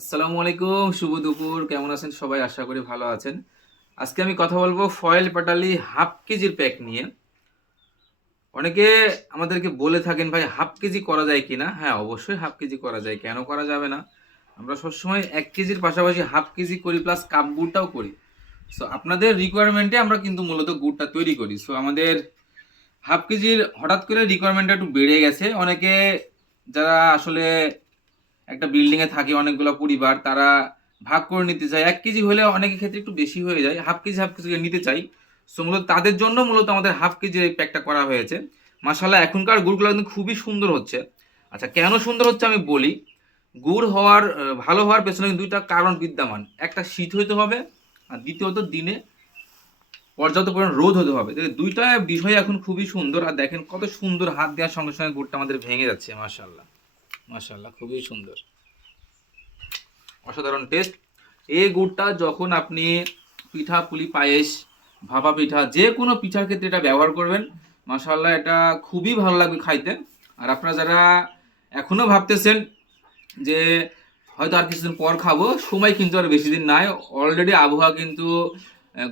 আসসালামু আলাইকুম, শুভ দুপুর। কেমন আছেন সবাই? আশা করি ভালো আছেন। আজকে আমি কথা বলবো ফয়েল পাটালি হাফ কেজির প্যাক নিয়ে। অনেকে আমাদেরকে বলে থাকেন ভাই হাফ কেজি করা যায় কিনা? হ্যাঁ, অবশ্যই হাফ কেজি করা যায়, কেন করা যাবে না? আমরা সবসময় 1 কেজির পাশাপাশি হাফ কেজি করি, প্লাস কাপ গুড়টাও করি। সো আপনাদের রিকোয়ারমেন্টে আমরা কিন্তু মূলত গুড়টা তৈরি করি। সো আমাদের হাফ কেজির হঠাৎ করে রিকোয়ারমেন্টটা একটু বেড়ে গেছে। অনেকে যারা আসলে একটা বিল্ডিং এ থাকে অনেকগুলো পরিবার, তারা ভাগ করে নিতে চায়। 1 কেজি হলে অনেকের ক্ষেত্রে একটু বেশি হয়ে যায়, হাফ কেজি নিতে চাই। সো মূলত তাদের জন্য মূলত আমাদের হাফ কেজির এই প্যাকটা করা হয়েছে। মাশাল্লাহ, এখনকার গুড়গুলো কিন্তু খুবই সুন্দর হচ্ছে। আচ্ছা, কেন সুন্দর হচ্ছে আমি বলি। গুড় হওয়ার ভালো হওয়ার পেছনে কিন্তু দুইটা কারণ বিদ্যমান। একটা, শীত হইতে হবে, আর দ্বিতীয়ত দিনে পর্যাপ্ত পরিমাণ রোদ হতে হবে। দুইটা বিষয় এখন খুবই সুন্দর। আর দেখেন কত সুন্দর, হাত দেওয়ার সঙ্গে সঙ্গে গুড়টা আমাদের ভেঙে যাচ্ছে। মাশাল্লাহ, মাশাল্লাহ, খুবই সুন্দর, অসাধারণ টেস্ট। এই গুড়টা যখন আপনি পিঠা পুলি পায়েস, ভাপা পিঠা, যে কোনো পিঠার ক্ষেত্রে এটা ব্যবহার করবেন, মাশাআল্লাহ এটা খুবই ভালো লাগবে খাইতে। আর আপনারা যারা এখনো ভাবতেছেন যে হয়তো আর কিছুদিন পর খাবো, সময় কিন্তু আর বেশি দিন নাই। অলরেডি আবহাওয়া কিন্তু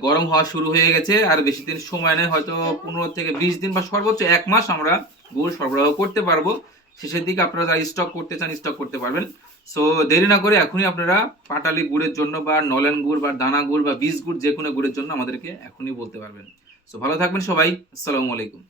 গরম হওয়া শুরু হয়ে গেছে। আর বেশি দিন সময় নেই, হয়তো 15 থেকে 20 দিন বা সর্বোচ্চ 1 মাস আমরা গুড় সরবরাহ করতে পারবো। শেষের দিকে আপনারা যারা স্টক করতে চান স্টক করতে পারবেন। সো দেরি না করে এখনই আপনারা পাটালি গুড়ের জন্য বা নলেন গুড় বা দানা গুড় বা বীজ গুড়, যে কোনো গুড়ের জন্য আমাদেরকে এখনই বলতে পারবেন। সো ভালো থাকবেন সবাই। আসসালামু আলাইকুম।